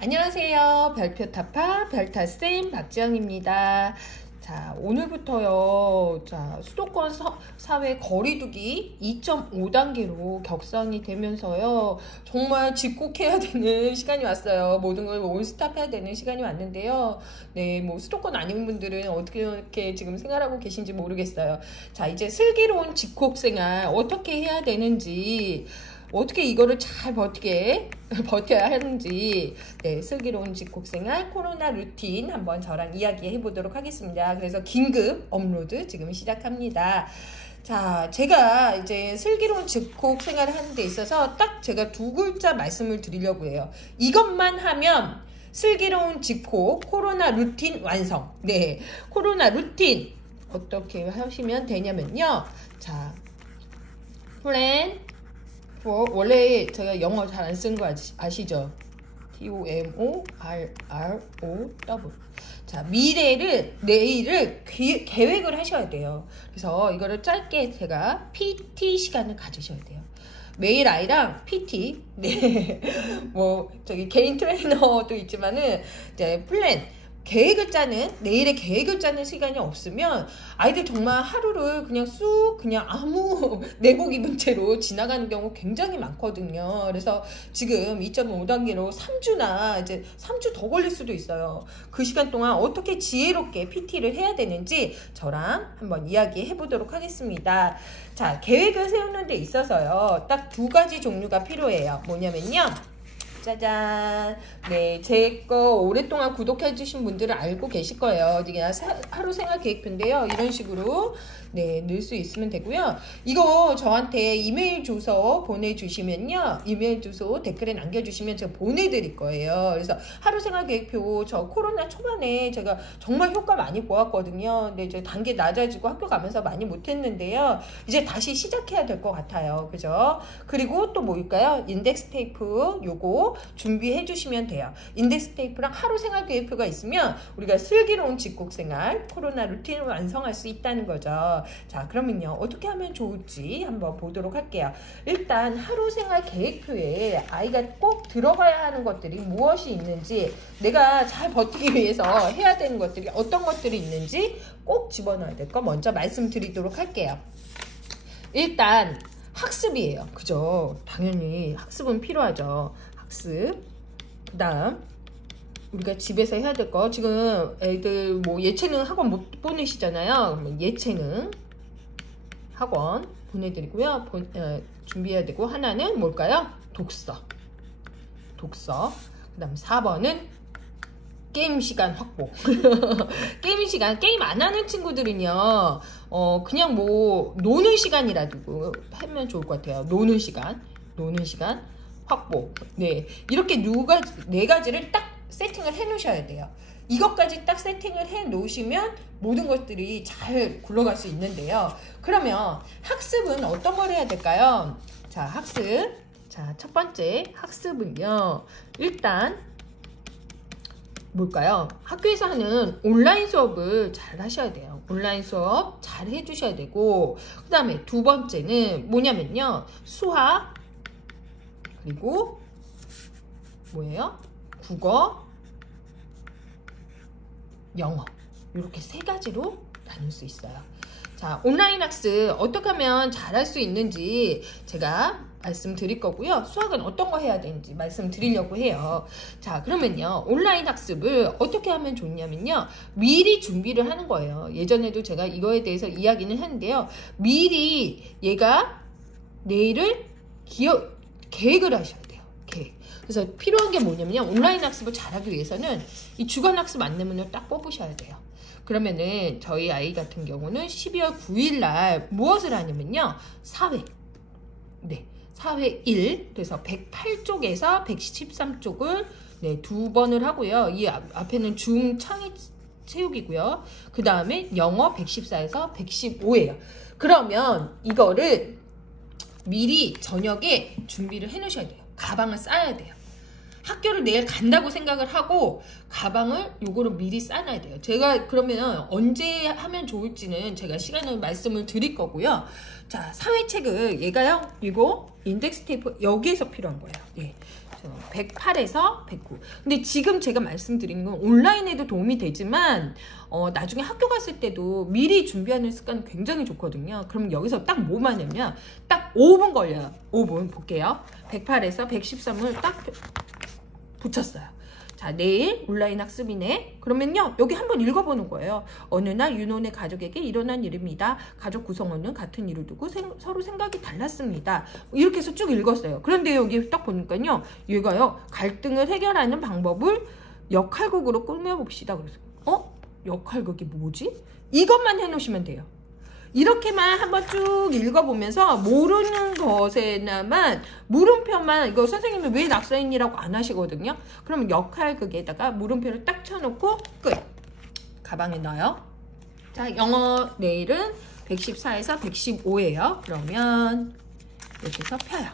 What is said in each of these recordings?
안녕하세요. 별표 타파 별타쌤 박지영입니다. 자, 오늘부터요. 자, 수도권 사회 거리두기 2.5단계로 격상이 되면서요. 정말 집콕해야 되는 시간이 왔어요. 모든 걸 원스톱해야 되는 시간이 왔는데요. 네, 뭐 수도권 아닌 분들은 어떻게 지금 생활하고 계신지 모르겠어요. 자, 이제 슬기로운 집콕 생활 어떻게 해야 되는지, 어떻게 이거를 잘 버텨야 하는지, 네, 슬기로운 집콕생활 코로나 루틴 한번 저랑 이야기해 보도록 하겠습니다. 그래서 긴급 업로드 지금 시작합니다. 자, 제가 이제 슬기로운 집콕생활을 하는 데 있어서 딱 제가 두 글자 말씀을 드리려고 해요. 이것만 하면 슬기로운 집콕 코로나 루틴 완성. 네, 코로나 루틴 어떻게 하시면 되냐면요. 자, 플랜 원래 제가 영어 잘 안 쓰는 거 아시죠? TOMORROW. 자, 내일을 계획을 하셔야 돼요. 그래서 이거를 짧게 제가 PT 시간을 가지셔야 돼요. 매일 아이랑 PT, 네, 뭐 저기 개인 트레이너도 있지만은 이제 플랜. 내일의 계획을 짜는 시간이 없으면 아이들 정말 하루를 그냥 그냥 아무 내복 입은 채로 지나가는 경우 굉장히 많거든요. 그래서 지금 2.5단계로 3주나 이제 3주 더 걸릴 수도 있어요. 그 시간 동안 어떻게 지혜롭게 PT를 해야 되는지 저랑 한번 이야기해 보도록 하겠습니다. 자, 계획을 세우는 데 있어서요. 딱 두 가지 종류가 필요해요. 뭐냐면요. 짜잔. 네, 제 거 오랫동안 구독해주신 분들은 알고 계실 거예요. 그냥 하루 생활 계획표인데요. 이런 식으로 네, 넣을 수 있으면 되고요. 이거 저한테 이메일 주소 보내주시면요. 이메일 주소 댓글에 남겨주시면 제가 보내드릴 거예요. 그래서 하루 생활 계획표 저 코로나 초반에 제가 정말 효과 많이 보았거든요. 근데 이제 단계 낮아지고 학교 가면서 많이 못했는데요. 이제 다시 시작해야 될 것 같아요. 그죠? 그리고 또 뭘까요? 인덱스 테이프 요거 준비해 주시면 돼요. 인덱스 테이프랑 하루 생활 계획표가 있으면 우리가 슬기로운 집콕 생활 코로나 루틴을 완성할 수 있다는 거죠. 자, 그러면요 어떻게 하면 좋을지 한번 보도록 할게요. 일단 하루 생활 계획표에 아이가 꼭 들어가야 하는 것들이 무엇이 있는지, 내가 잘 버티기 위해서 해야 되는 것들이 어떤 것들이 있는지 꼭 집어넣어야 될 거 먼저 말씀드리도록 할게요. 일단 학습이에요. 그죠? 당연히 학습은 필요하죠. 학습. 그 다음 우리가 집에서 해야 될 거, 지금 애들 뭐 예체능 학원 못 보내시잖아요. 예체능 학원 보내드리고요. 준비해야 되고, 하나는 뭘까요? 독서. 그 다음 4번은 게임 시간 확보. 게임 안 하는 친구들은요, 그냥 뭐 노는 시간이라도 하면 좋을 것 같아요. 노는 시간 확보. 네, 이렇게 네 가지를 딱 세팅을 해 놓으셔야 돼요. 이것까지 딱 세팅을 해 놓으시면 모든 것들이 잘 굴러갈 수 있는데요. 그러면 학습은 어떤 걸 해야 될까요? 자, 학습. 자, 첫 번째 학습은요. 일단 뭘까요? 학교에서 하는 온라인 수업을 잘 하셔야 돼요. 온라인 수업 잘 해주셔야 되고, 그 다음에 두 번째는 뭐냐면요. 수학, 그리고 뭐예요? 국어, 영어. 이렇게 세 가지로 나눌 수 있어요. 자, 온라인 학습 어떻게 하면 잘할 수 있는지 제가 말씀드릴 거고요. 수학은 어떤 거 해야 되는지 말씀드리려고 해요. 자, 그러면요. 온라인 학습을 어떻게 하면 좋냐면요. 미리 준비를 하는 거예요. 예전에도 제가 이거에 대해서 이야기는 했는데요. 미리 얘가 내일을 계획을 하셔야 돼요. 계획. 그래서 필요한 게 뭐냐면요. 온라인 학습을 잘하기 위해서는 이 주간 학습 안내문을 딱 뽑으셔야 돼요. 그러면은 저희 아이 같은 경우는 12월 9일 날 무엇을 하냐면요. 사회. 네. 사회 1. 그래서 108쪽에서 113쪽을 네, 2번을 하고요. 이 앞에는 중창의 체육이고요. 그 다음에 영어 114에서 115예요. 그러면 이거를 미리 저녁에 준비를 해 놓으셔야 돼요. 가방을 싸야 돼요. 학교를 내일 간다고 생각을 하고 가방을 요거를 미리 싸놔야 돼요. 제가 그러면 언제 하면 좋을지는 제가 시간을 말씀을 드릴 거고요. 자, 사회책을 얘가요. 이거 인덱스 테이프 여기에서 필요한 거예요. 예. 108에서 109. 근데 지금 제가 말씀드리는 건 온라인에도 도움이 되지만 나중에 학교 갔을 때도 미리 준비하는 습관 굉장히 좋거든요. 그럼 여기서 딱 뭐 하냐면 딱 5분 걸려요. 5분 볼게요. 108에서 113을 딱 붙였어요. 자, 내일 온라인 학습이네. 그러면요, 여기 한번 읽어보는 거예요. 어느 날 윤호네 가족에게 일어난 일입니다. 가족 구성원은 같은 일을 두고 서로 생각이 달랐습니다. 이렇게 해서 쭉 읽었어요. 그런데 여기 딱 보니까요, 얘가요, 갈등을 해결하는 방법을 역할극으로 꾸며봅시다. 그래서 역할극이 뭐지? 이것만 해놓으시면 돼요. 이렇게만 한번 쭉 읽어보면서 모르는 것에나만 물음표만, 이거 선생님이 왜 낙서했니라고 안 하시거든요. 그러면 역할극에다가 물음표를 딱 쳐놓고 끝. 가방에 넣어요. 자, 영어 내일은 114에서 115예요. 그러면 이렇게 해서 펴요.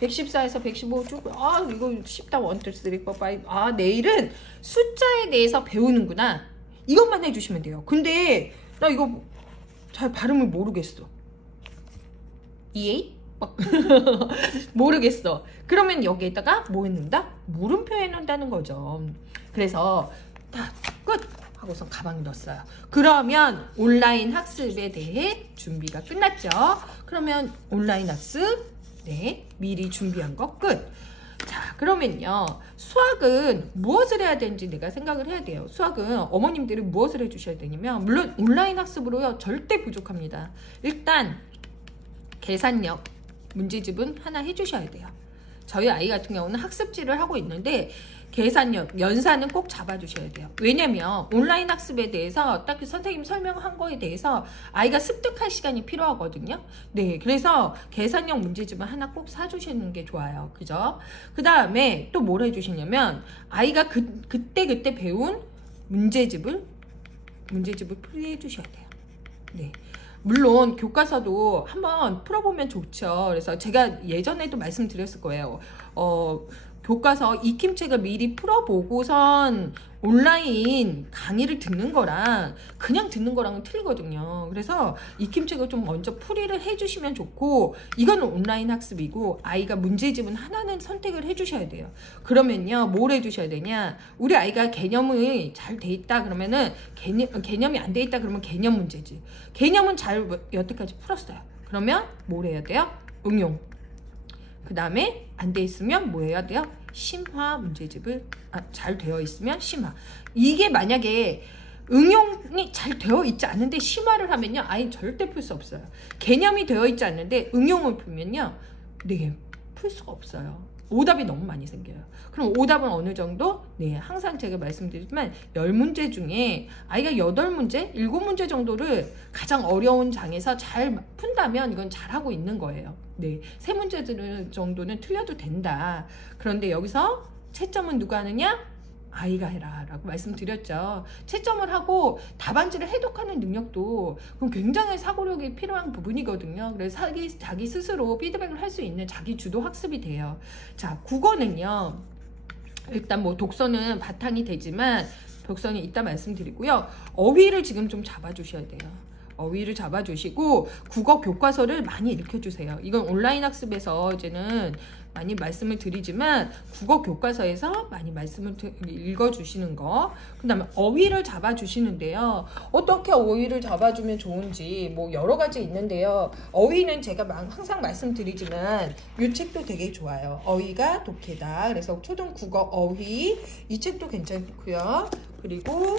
114에서 115 쭉. 이거 쉽다. 1, 2, 3, 4, 5. 내일은 숫자에 대해서 배우는구나. 이것만 해주시면 돼요. 근데 나 이거 잘 발음을 모르겠어. EA? 모르겠어. 그러면 여기에다가 뭐 해놓는다? 물음표 해놓는다는 거죠. 그래서 다 끝! 하고서 가방에 넣었어요. 그러면 온라인 학습에 대해 준비가 끝났죠. 그러면 온라인 학습, 네, 미리 준비한 거 끝. 자, 그러면요, 수학은 무엇을 해야 되는지 내가 생각을 해야 돼요. 수학은 어머님들이 무엇을 해주셔야 되냐면, 물론 온라인 학습으로요 절대 부족합니다. 일단 계산력 문제집은 하나 해주셔야 돼요. 저희 아이 같은 경우는 학습지를 하고 있는데 계산력, 연산은 꼭 잡아주셔야 돼요. 왜냐면 온라인 학습에 대해서 딱 선생님 설명한 거에 대해서 아이가 습득할 시간이 필요하거든요. 네, 그래서 계산력 문제집은 하나 꼭 사주시는 게 좋아요. 그죠? 그 다음에 또 뭘 해주시냐면 아이가 그때 배운 문제집을 풀이해 주셔야 돼요. 네. 물론 교과서도 한번 풀어보면 좋죠. 그래서 제가 예전에도 말씀드렸을 거예요. 교과서 익힘책을 미리 풀어보고선 온라인 강의를 듣는 거랑 그냥 듣는 거랑은 틀리거든요. 그래서 익힘책을 좀 먼저 풀이를 해주시면 좋고, 이거는 온라인 학습이고 아이가 문제집은 하나는 선택을 해주셔야 돼요. 그러면요, 뭘 해주셔야 되냐, 우리 아이가 개념이 잘 돼 있다 그러면은 개념이 안 돼 있다 그러면 개념 문제집, 개념은 잘 여태까지 풀었어요. 그러면 뭘 해야 돼요? 응용. 그 다음에 안 돼 있으면 뭐 해야 돼요? 심화 문제집을 잘 되어 있으면 심화. 이게 만약에 응용이 잘 되어 있지 않은데 심화를 하면요, 아이는 절대 풀 수 없어요. 개념이 되어 있지 않는데 응용을 풀면요, 네, 풀 수가 없어요. 오답이 너무 많이 생겨요. 그럼 오답은 어느 정도? 네, 항상 제가 말씀드리지만 10문제 중에 아이가 8문제, 7문제 정도를 가장 어려운 장에서 잘 푼다면 이건 잘하고 있는 거예요. 네, 3문제 정도는 틀려도 된다. 그런데 여기서 채점은 누가 하느냐? 아이가 해라 라고 말씀드렸죠. 채점을 하고 답안지를 해독하는 능력도 그럼 굉장히 사고력이 필요한 부분이거든요. 그래서 자기 스스로 피드백을 할 수 있는 자기 주도 학습이 돼요. 자, 국어는요, 일단 뭐 독서는 바탕이 되지만 독서는 이따 말씀드리고요. 어휘를 지금 좀 잡아주셔야 돼요. 어휘를 잡아주시고 국어 교과서를 많이 읽혀주세요. 이건 온라인 학습에서 이제는 많이 말씀을 드리지만 국어 교과서에서 많이 말씀을 읽어주시는 거, 그 다음에 어휘를 잡아주시는데요. 어떻게 어휘를 잡아주면 좋은지 뭐 여러 가지 있는데요. 어휘는 제가 항상 말씀드리지만 이 책도 되게 좋아요. 어휘가 독해다. 그래서 초등 국어 어휘, 이 책도 괜찮고요. 그리고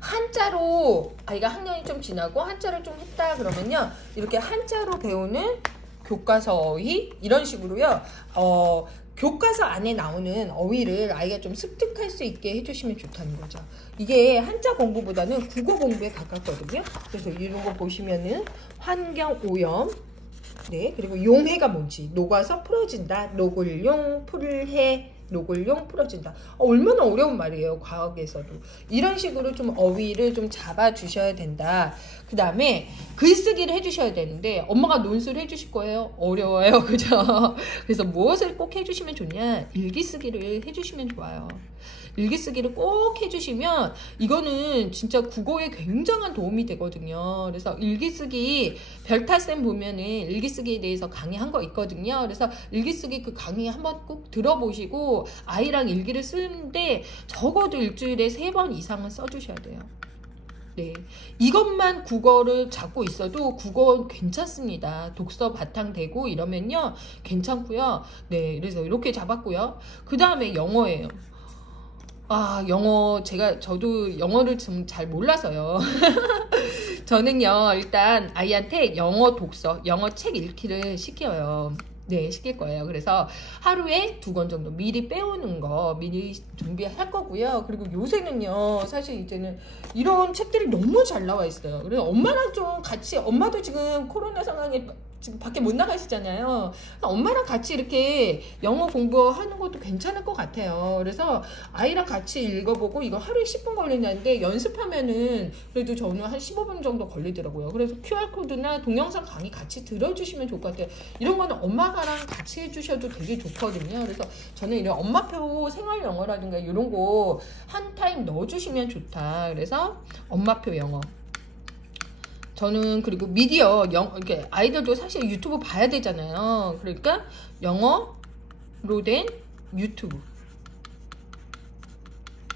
한자로 아이가 학년이 좀 지나고 한자를 좀 했다 그러면요, 이렇게 한자로 배우는 교과서 어휘, 이런 식으로요, 교과서 안에 나오는 어휘를 아이가 좀 습득할 수 있게 해주시면 좋다는 거죠. 이게 한자 공부보다는 국어 공부에 가깝거든요. 그래서 이런 거 보시면은 환경 오염, 네, 그리고 용해가 뭔지, 녹아서 풀어진다, 녹을 용, 풀을 해, 노골용 풀어진다. 얼마나 어려운 말이에요. 과학에서도. 이런 식으로 좀 어휘를 좀 잡아주셔야 된다. 그 다음에 글쓰기를 해주셔야 되는데 엄마가 논술 해주실 거예요? 어려워요. 그죠? 그래서 무엇을 꼭 해주시면 좋냐? 일기쓰기를 해주시면 좋아요. 일기쓰기를 꼭 해주시면 이거는 진짜 국어에 굉장한 도움이 되거든요. 그래서 일기쓰기 별타쌤 보면은 일기쓰기에 대해서 강의한 거 있거든요. 그래서 일기쓰기 그 강의 한번 꼭 들어보시고 아이랑 일기를 쓰는데 적어도 일주일에 3번 이상은 써주셔야 돼요. 네, 이것만 국어를 잡고 있어도 국어 괜찮습니다. 독서 바탕되고 이러면요 괜찮고요. 네, 그래서 이렇게 잡았고요. 그 다음에 영어예요. 영어 저도 영어를 좀 잘 몰라서요. 저는요 일단 아이한테 영어 독서, 영어 책 읽기를 시켜요. 네, 시킬 거예요. 그래서 하루에 2권 정도 미리 빼오는 거 미리 준비할 거고요. 그리고 요새는요 사실 이제는 이런 책들이 너무 잘 나와 있어요. 그래서 엄마랑 좀 같이, 엄마도 지금 코로나 상황에 지금 밖에 못 나가시잖아요. 엄마랑 같이 이렇게 영어 공부하는 것도 괜찮을 것 같아요. 그래서 아이랑 같이 읽어보고, 이거 하루에 10분 걸린다는데 연습하면은 그래도 저는 한 15분 정도 걸리더라고요. 그래서 QR코드나 동영상 강의 같이 들어주시면 좋을 것 같아요. 이런 거는 엄마랑 같이 해주셔도 되게 좋거든요. 그래서 저는 이런 엄마표 생활 영어라든가 이런 거 한 타임 넣어주시면 좋다. 그래서 엄마표 영어. 저는 그리고 미디어 이렇게 아이들도 사실 유튜브 봐야 되잖아요. 그러니까 영어로 된 유튜브,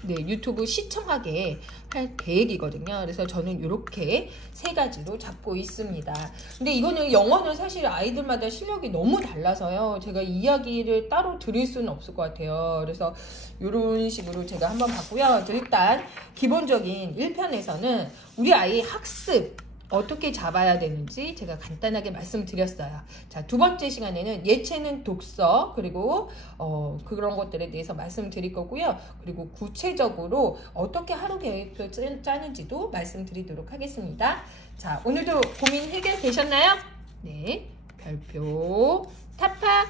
네, 유튜브 시청하게 할 계획이거든요. 그래서 저는 이렇게 3가지로 잡고 있습니다. 근데 이거는 영어는 사실 아이들마다 실력이 너무 달라서요. 제가 이야기를 따로 드릴 수는 없을 것 같아요. 그래서 이런 식으로 제가 한번 봤고요. 일단 기본적인 1편에서는 우리 아이 학습 어떻게 잡아야 되는지 제가 간단하게 말씀드렸어요. 자, 2번째 시간에는 예체능 독서, 그리고 그런 것들에 대해서 말씀드릴 거고요. 그리고 구체적으로 어떻게 하루 계획을 짜는지도 말씀드리도록 하겠습니다. 자, 오늘도 고민 해결되셨나요? 네, 별표 타파